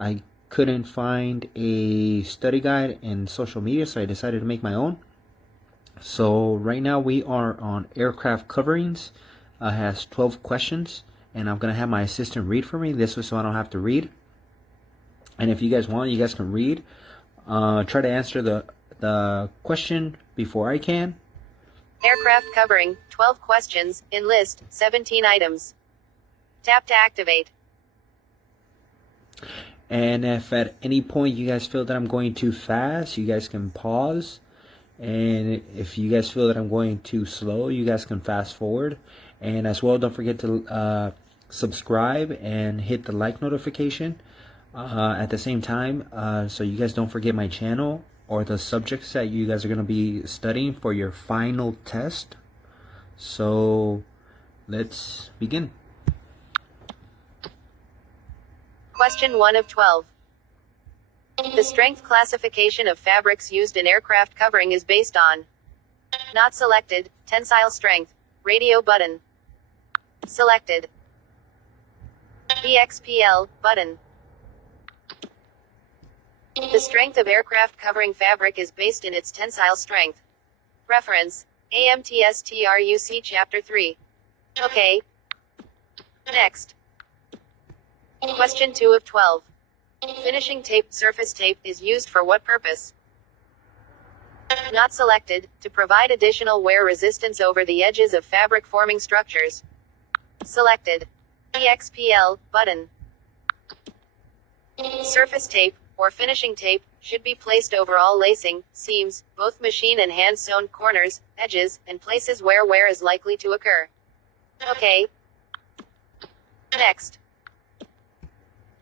I couldn't find a study guide in social media, so I decided to make my own. So right now we are on aircraft coverings. It has 12 questions, and I'm gonna have my assistant read for me. This way, so I don't have to read. And if you guys want, you guys can read. Try to answer the question before I can. Aircraft covering, 12 questions, in list, 17 items. Tap to activate. And if at any point you guys feel that I'm going too fast, you guys can pause. And if you guys feel that I'm going too slow, you guys can fast forward. And as well, don't forget to subscribe and hit the like notification at the same time, so you guys don't forget my channel or the subjects that you guys are going to be studying for your final test. So let's begin. Question 1 of 12. The strength classification of fabrics used in aircraft covering is based on: not selected, tensile strength, radio button. Selected. EXPL, button. The strength of aircraft covering fabric is based in its tensile strength. Reference: AMTSTRUC Chapter 3. Okay. Next. Question 2 of 12. Finishing tape, surface tape, is used for what purpose? Not selected, to provide additional wear resistance over the edges of fabric forming structures. Selected. EXPL, button. Surface tape, or finishing tape, should be placed over all lacing, seams, both machine and hand-sewn corners, edges, and places where wear is likely to occur. Okay. Next.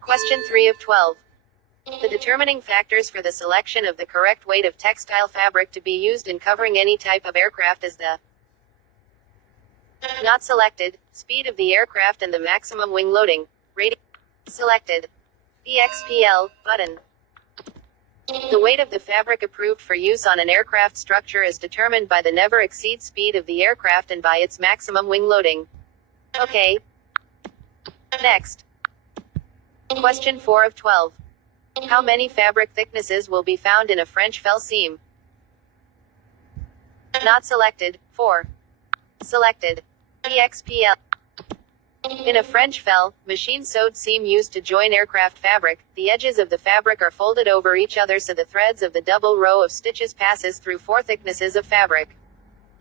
Question 3 of 12. The determining factors for the selection of the correct weight of textile fabric to be used in covering any type of aircraft is the: not selected, speed of the aircraft and the maximum wing loading, rating. Selected. EXPL, button. The weight of the fabric approved for use on an aircraft structure is determined by the never exceed speed of the aircraft and by its maximum wing loading. Okay. Next. Question 4 of 12. How many fabric thicknesses will be found in a French fell seam? Not selected, 4. Selected. EXPL. In a French fell, machine-sewed seam used to join aircraft fabric, the edges of the fabric are folded over each other so the threads of the double row of stitches passes through 4 thicknesses of fabric.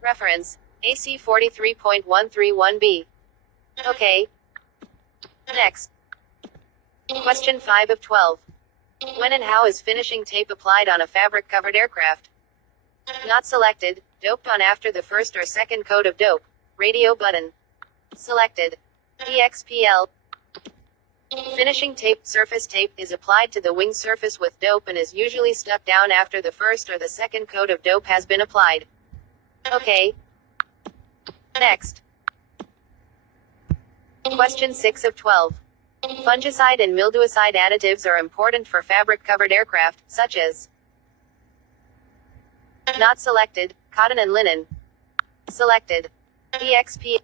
Reference: AC 43.131b. Okay. Next. Question 5 of 12. When and how is finishing tape applied on a fabric-covered aircraft? Not selected, doped on after the first or second coat of dope, radio button. Selected. EXPL. Finishing tape, surface tape, is applied to the wing surface with dope and is usually stuck down after the first or the second coat of dope has been applied. Okay. Next. Question 6 of 12. Fungicide and mildewicide additives are important for fabric-covered aircraft, such as: not selected, cotton and linen. Selected. EXP.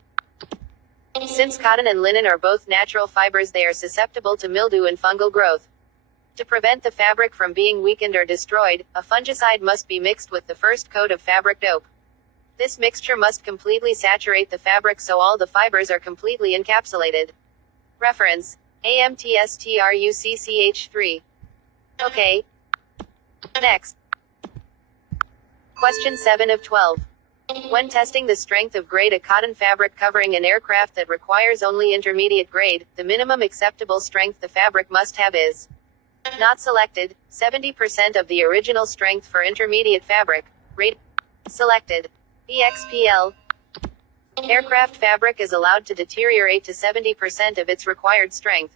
Since cotton and linen are both natural fibers, they are susceptible to mildew and fungal growth. To prevent the fabric from being weakened or destroyed, a fungicide must be mixed with the first coat of fabric dope. This mixture must completely saturate the fabric so all the fibers are completely encapsulated. Reference: AMTSTRUCCH3. Okay. Next. Question 7 of 12. When testing the strength of grade of cotton fabric covering an aircraft that requires only intermediate grade, the minimum acceptable strength the fabric must have is: not selected, 70% of the original strength for intermediate fabric, rate. Selected. EXPL. Aircraft fabric is allowed to deteriorate to 70% of its required strength.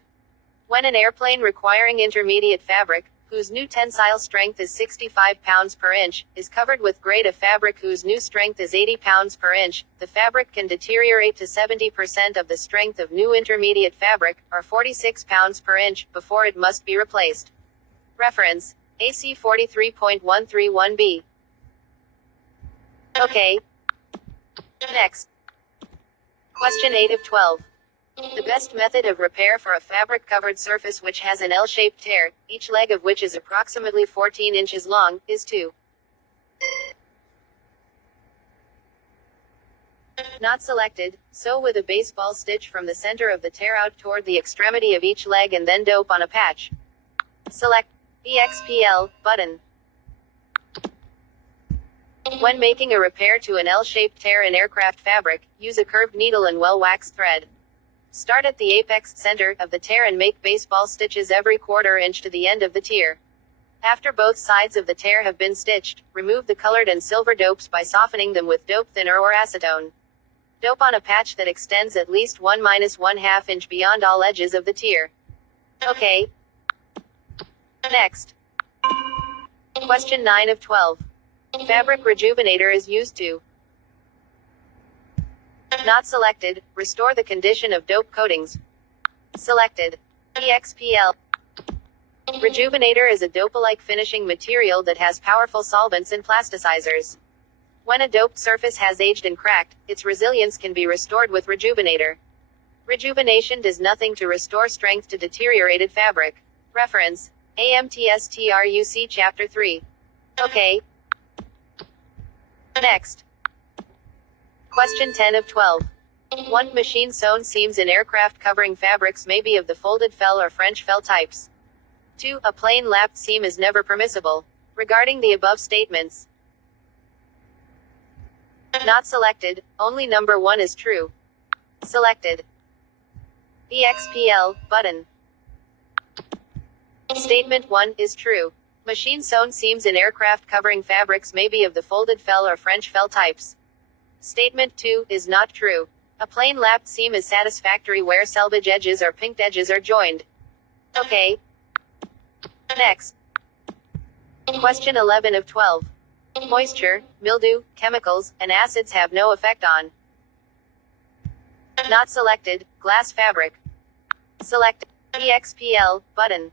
When an airplane requiring intermediate fabric, whose new tensile strength is 65 pounds per inch, is covered with grade of fabric whose new strength is 80 pounds per inch, the fabric can deteriorate to 70% of the strength of new intermediate fabric, or 46 pounds per inch, before it must be replaced. Reference: AC 43.131b. Okay. Next. Question 8 of 12. The best method of repair for a fabric-covered surface which has an L-shaped tear, each leg of which is approximately 14 inches long, is to not selected, sew with a baseball stitch from the center of the tear out toward the extremity of each leg and then dope on a patch. Select EXPL button. When making a repair to an L-shaped tear in aircraft fabric, use a curved needle and well-waxed thread. Start at the apex center of the tear and make baseball stitches every quarter inch to the end of the tear. After both sides of the tear have been stitched, remove the colored and silver dopes by softening them with dope thinner or acetone. Dope on a patch that extends at least 1-1/2 inch beyond all edges of the tear. Okay. Next. Question 9 of 12. Fabric rejuvenator is used to not selected, restore the condition of dope coatings. Selected. EXPL. Rejuvenator is a dope-alike finishing material that has powerful solvents and plasticizers. When a doped surface has aged and cracked, its resilience can be restored with rejuvenator. Rejuvenation does nothing to restore strength to deteriorated fabric. Reference: AMTSTRUC Chapter 3. Okay. Next. Question 10 of 12. 1. Machine sewn seams in aircraft covering fabrics may be of the folded fell or French fell types. 2. A plain lapped seam is never permissible. Regarding the above statements, not selected, only number 1 is true. Selected. EXPL button. Statement 1 is true. Machine sewn seams in aircraft covering fabrics may be of the folded fell or French fell types. Statement 2 is not true. A plain lapped seam is satisfactory where selvage edges or pinked edges are joined. Okay. Next. Question 11 of 12. Moisture, mildew, chemicals, and acids have no effect on. Not selected, glass fabric. Select EXPL button.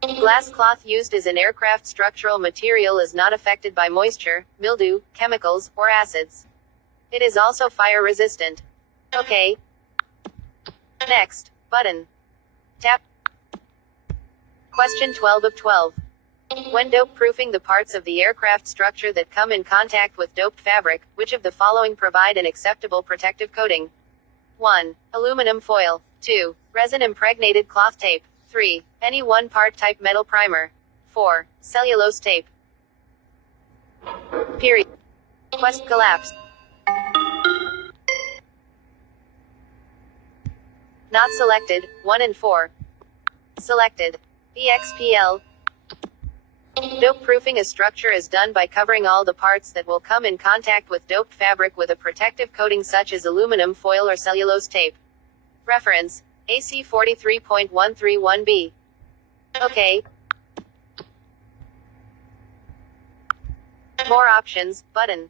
Glass cloth used as an aircraft structural material is not affected by moisture, mildew, chemicals, or acids. It is also fire resistant. Okay. Next button. Tap. Question 12 of 12. When dope proofing the parts of the aircraft structure that come in contact with doped fabric, which of the following provide an acceptable protective coating? 1. Aluminum foil. 2. Resin impregnated cloth tape. 3. Any one part type metal primer. 4. Cellulose tape. Period. Quest collapse. Not selected, 1 and 4. Selected. EXPL. Dope proofing a structure is done by covering all the parts that will come in contact with doped fabric with a protective coating such as aluminum foil or cellulose tape. Reference: AC 43.131b. Okay. More options, button.